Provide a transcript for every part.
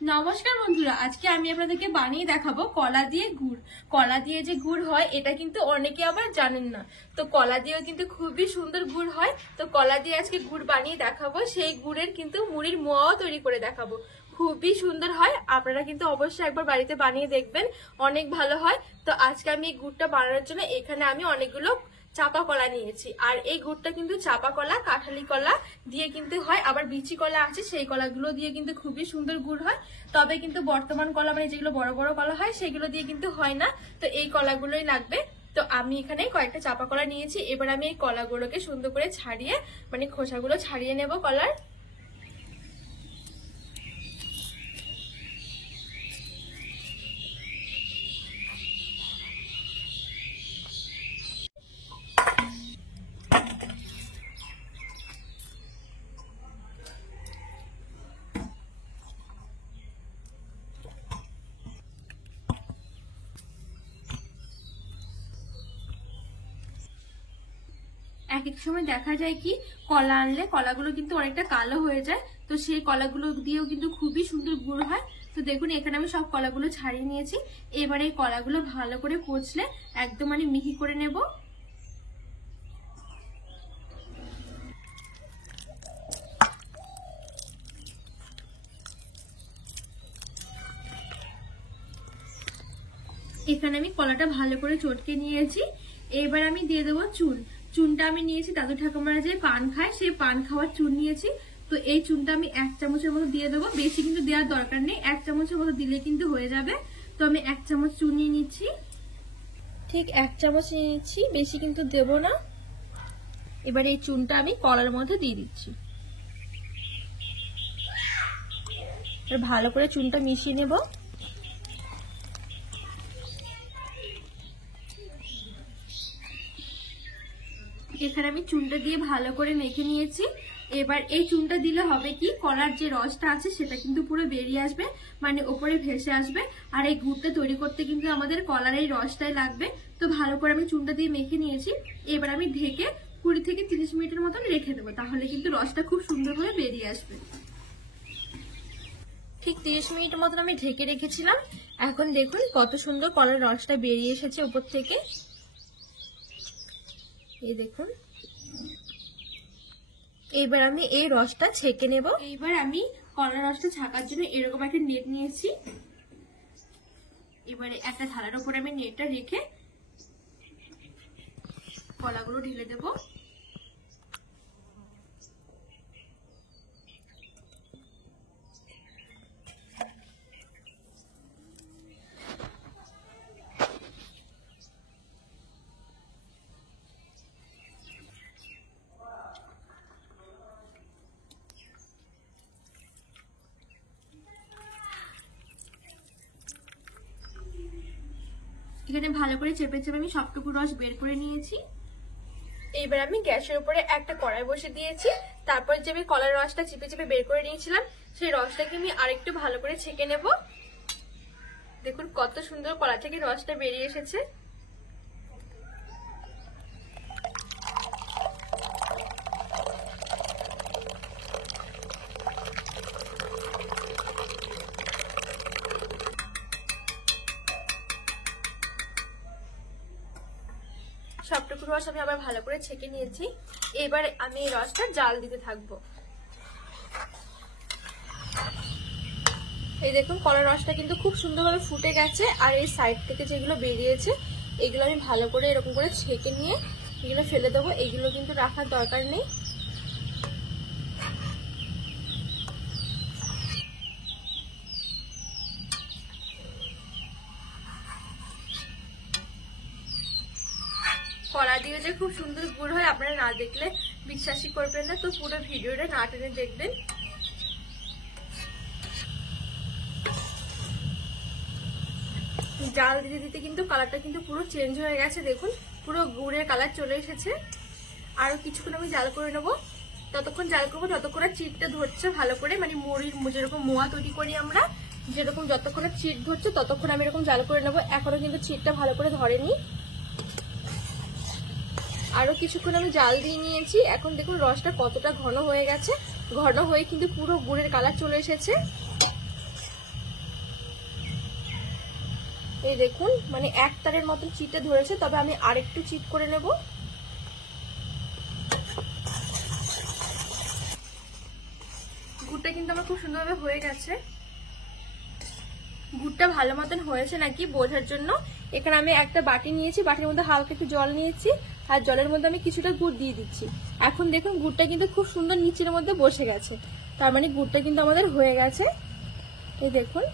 নমস্কার বন্ধুরা, আজকে আমি আপনাদেরকে বানিয়ে দেখাবো কলা দিয়ে গুড়। কলা দিয়ে যে গুড় হয় এটা কিন্তু অনেকে আবার জানেন না। তো কলা দিয়েও কিন্তু খুবই সুন্দর গুড় হয়। তো কলা দিয়ে আজকে গুড় বানিয়ে দেখাবো, সেই গুড়ের কিন্তু মুড়ির মোয়াও তৈরি করে দেখাবো। খুবই সুন্দর হয়, আপনারা কিন্তু অবশ্যই একবার বাড়িতে বানিয়ে দেখবেন, অনেক ভালো হয়। তো আজকে আমি এই গুড়টা বানানোর জন্য এখানে আমি অনেকগুলো চাপা কলা নিয়েছি। আর এই গুড়টা কিন্তু চাপা কলা, কাঁঠালি কলা দিয়ে কিন্তু হয়, আবার বিচি কলা আছে সেই কলাগুলো দিয়ে কিন্তু খুবই সুন্দর গুড় হয়। তবে কিন্তু বর্তমান কলা মানে যেগুলো বড় বড় কলা হয় সেগুলো দিয়ে কিন্তু হয় না। তো এই কলাগুলোই লাগবে। তো আমি এখানে কয়েকটা চাপা কলা নিয়েছি। এবার আমি এই কলাগুলোকে সুন্দর করে ছাড়িয়ে মানে খোসাগুলো ছাড়িয়ে নেব কলার। এক এক সময় দেখা যায় কি কলা আনলে কলাগুলো কিন্তু অনেকটা কালো হয়ে যায়। তো সেই কলাগুলো দিয়েও কিন্তু খুবই সুন্দর গুড় হয়। তো দেখুন এখানে আমি সব কলাগুলো ছাড়িয়ে নিয়েছি। এবারে এই কলাগুলো ভালো করে কচলে একদম মানে মিহি করে নেব। এখানে আমি কলাটা ভালো করে চটকে নিয়েছি। এবার আমি দিয়ে দেবো চুন। চুনটা আমি নিয়েছি দাদু ঠাকুমারা যে পান খায় সেই পান খাওয়ার চুন নিয়েছি। তো এই চুনটা আমি 1 চামচের মতো দিয়ে দেবো, বেশি কিন্তু দেওয়ার দরকার নেই, 1 চামচের মতো দিলে কিন্তু হয়ে যাবে। তো আমি 1 চামচ চুন নিয়ে নিচ্ছি, ঠিক 1 চামচ নিয়ে নিচ্ছি, বেশি কিন্তু দেব না। এবার এই চুনটা আমি কলার মধ্যে দিয়ে দিচ্ছি, ভালো করে চুনটা মিশিয়ে নেব। এখানে আমি চুনটা দিয়ে ভালো করে মেখে নিয়েছি। এবার এই চুনটা দিলে হবে কি কলার যে রসটা আছে সেটা কিন্তু পুরো বেরিয়ে আসবে, মানে ওপরে ভেসে আসবে। আর এই গুড়টা তৈরি করতে কিন্তু আমাদের কলার এই রসটাই লাগবে। তো ভালো করে আমি চুনটা দিয়ে মেখে নিয়েছি। এবার আমি ঢেকে 20 থেকে 30 মিনিটের মতন রেখে দেবো, তাহলে কিন্তু রসটা খুব সুন্দরভাবে বেরিয়ে আসবে। ঠিক 30 মিনিট মতন আমি ঢেকে রেখেছিলাম। এখন দেখুন কত সুন্দর কলার রসটা বেরিয়ে এসেছে উপর থেকে। এই দেখুন, এবার আমি এই রসটা ছেঁকে নেব। এইবার আমি কলার রসটা ছাকার জন্য এরকম একটা নেট নিয়েছি। এবারে একটা থালার উপরে আমি নেটটা রেখে কলাগুলো ঢেলে দেব। এখানে ভালো করে চেপে চেপে আমি সবটুকু রস বের করে নিয়েছি। এইবার আমি গ্যাসের উপরে একটা কড়াই বসে দিয়েছি। তারপর যে আমি কলার রসটা চেপে চেপে বের করে নিয়েছিলাম সেই রসটাকে আমি আরেকটু ভালো করে ছেঁকে নেব। দেখুন কত সুন্দর কলা থেকে রসটা বেরিয়ে এসেছে। সবটুকু রস আমি আবার ভালো করে ছেঁকে নিয়েছি। এবার আমি এই রসটা জাল দিতে থাকবো। এই দেখুন কলার রসটা কিন্তু খুব সুন্দরভাবে ফুটে গেছে। আর এই সাইড থেকে যেগুলো বেরিয়েছে এগুলো আমি ভালো করে এরকম করে ছেঁকে নিয়ে এগুলো ফেলে দেবো, এগুলো কিন্তু রাখার দরকার নেই। কলা দিয়ে যে খুব সুন্দর গুড় হয় আপনারা না দেখলে বিশ্বাসই করবেন না। তো পুরো ভিডিওটা না টেনে দেখবেন। জাল দিতে দিতে কিন্তু কালারটা কিন্তু পুরো চেঞ্জ হয়ে গেছে। দেখুন পুরো গুড়ের কালার চলে এসেছে। আরো কিছুক্ষণ আমি জাল করে নেবো। ততক্ষণ জাল করবো যতক্ষণ চিটটা ধরছে ভালো করে, মানে মুড়ির যেরকম মোয়া তৈরি করি আমরা, যেরকম যতক্ষণ চিট ধরছে ততক্ষণ আমি এরকম জাল করে নেবো। এখনো কিন্তু চিটটা ভালো করে ধরেনি। আরো কিছুক্ষণ আমি জাল দিয়ে নিয়েছি। এখন দেখুন রসটা কতটা ঘন হয়ে গেছে, ঘন হয়ে কিন্তু পুরো গুড়ের কালার চলে এসেছে। এই দেখুন মানে এক তারের মতন চিটে ধরেছে, তবে আমি আরেকটু চিট করে নেব। গুড়টা কিন্তু আমার খুব সুন্দরভাবে হয়ে গেছে। গুড়টা ভালো মতন হয়েছে নাকি বোঝার জন্য এখানে আমি একটা বাটি নিয়েছি, বাটির মধ্যে হালকা একটু জল নিয়েছি, আর জলের মধ্যে আমি কিছুটা গুড় দিয়ে দিচ্ছি। এখন দেখুন গুড়টা কিন্তু খুব সুন্দর নিচের মধ্যে বসে গেছে, তার মানে গুড়টা কিন্তু আমাদের হয়ে গেছে। এই দেখুন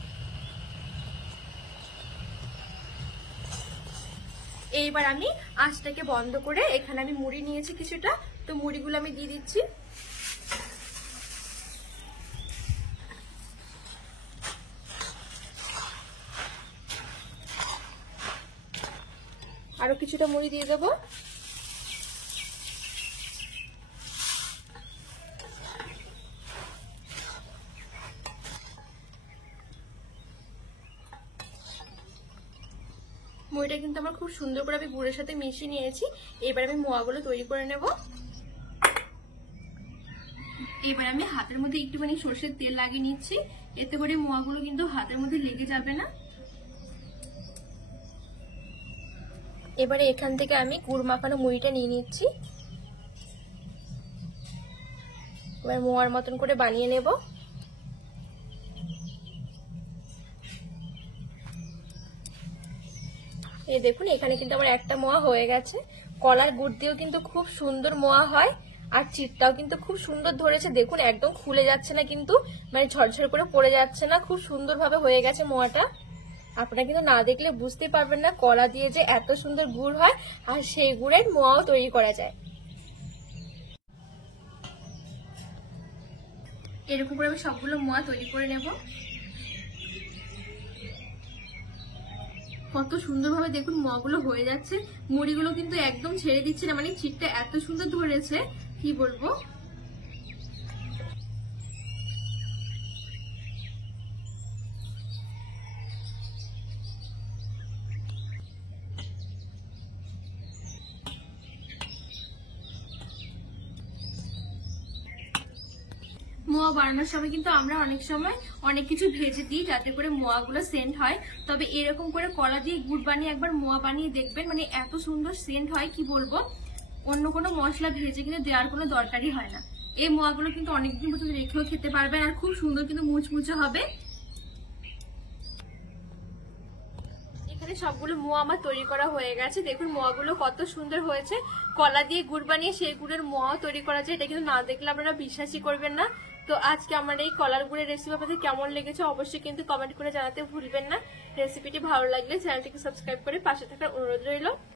এইবার আমি আঁচটাকে বন্ধ করে এখানে আমি মুড়ি নিয়েছি কিছুটা, তো মুড়িগুলো আমি দিয়ে দিচ্ছি। আরো কিছুটা মুড়ি দিয়ে দেবো। মুড়িটা কিন্তু আমার খুব সুন্দর করে আমি গুড়ের সাথে মিশিয়ে নিয়েছি। এবার আমি মোয়াগুলো তৈরি করে নেব। এবার আমি হাতের মধ্যে একটুখানি সরষের তেল লাগিয়ে নিচ্ছি, এতে করে মোয়াগুলো কিন্তু হাতের মধ্যে লেগে যাবে না। এবারে এখান থেকে আমি গুড় মাখানো মুড়িটা নিয়ে নিচ্ছি, এবার মোয়ার মতন করে বানিয়ে নেব। এই দেখুন এখানে কিন্তু আমার একটা মোয়া হয়ে গেছে। কলার গুড় দিয়েও কিন্তু খুব সুন্দর মোয়া হয়, আর চিটটাও কিন্তু খুব সুন্দর ধরেছে। দেখুন একদম খুলে যাচ্ছে না, কিন্তু মানে ঝরঝর করে পড়ে যাচ্ছে না, খুব সুন্দরভাবে হয়ে গেছে মোয়াটা। আপনারা কিন্তু না দেখলে বুঝতে পারবেন না কলা দিয়ে যে এত সুন্দর গুড় হয়, আর সেই গুড়ের মোয়াও তৈরি করা যায়। এরকম করে আমি সবগুলো মোয়া তৈরি করে নেব। কত সুন্দরভাবে দেখুন মোয়াগুলো হয়ে যাচ্ছে, মুড়িগুলো কিন্তু একদম ছেড়ে দিচ্ছে না, মানে চিটটা এত সুন্দর ধরেছে কি বলবো। মোয়া বানানোর সময় কিন্তু আমরা অনেক সময় অনেক কিছু ভেজে দিই যাতে করে মোয়াগুলো সেন্ট হয়, তবে এরকম করে কলা দিয়ে গুড় বানিয়ে একবার মোয়া বানিয়ে দেখবেন, মানে এত সুন্দর সেন্ট হয় কি বলবো। অন্য কোনো মশলা ভেজে কিন্তু দেওয়ার কোনো দরকারই হয় না। এই মোয়াগুলো কিন্তু অনেকদিন পর্যন্ত রেখেও খেতে পারবেন, আর খুব সুন্দর কিন্তু মুচমুচে হবে। এখানে সবগুলো মোয়া আমার তৈরি করা হয়ে গেছে। দেখুন মোয়াগুলো কত সুন্দর হয়েছে। কলা দিয়ে গুড় বানিয়ে সেই গুড়ের মোয়াও তৈরি করা যায়, এটা কিন্তু না দেখলে আপনারা বিশ্বাসই করবেন না। তো আজকে আমার এই কলার গুড়ের রেসিপি আপনাদের কেমন লেগেছে অবশ্যই কিন্তু কমেন্ট করে জানাতে ভুলবেন না। রেসিপিটি ভালো লাগলে চ্যানেলটিকে সাবস্ক্রাইব করে পাশে থাকার অনুরোধ রইল।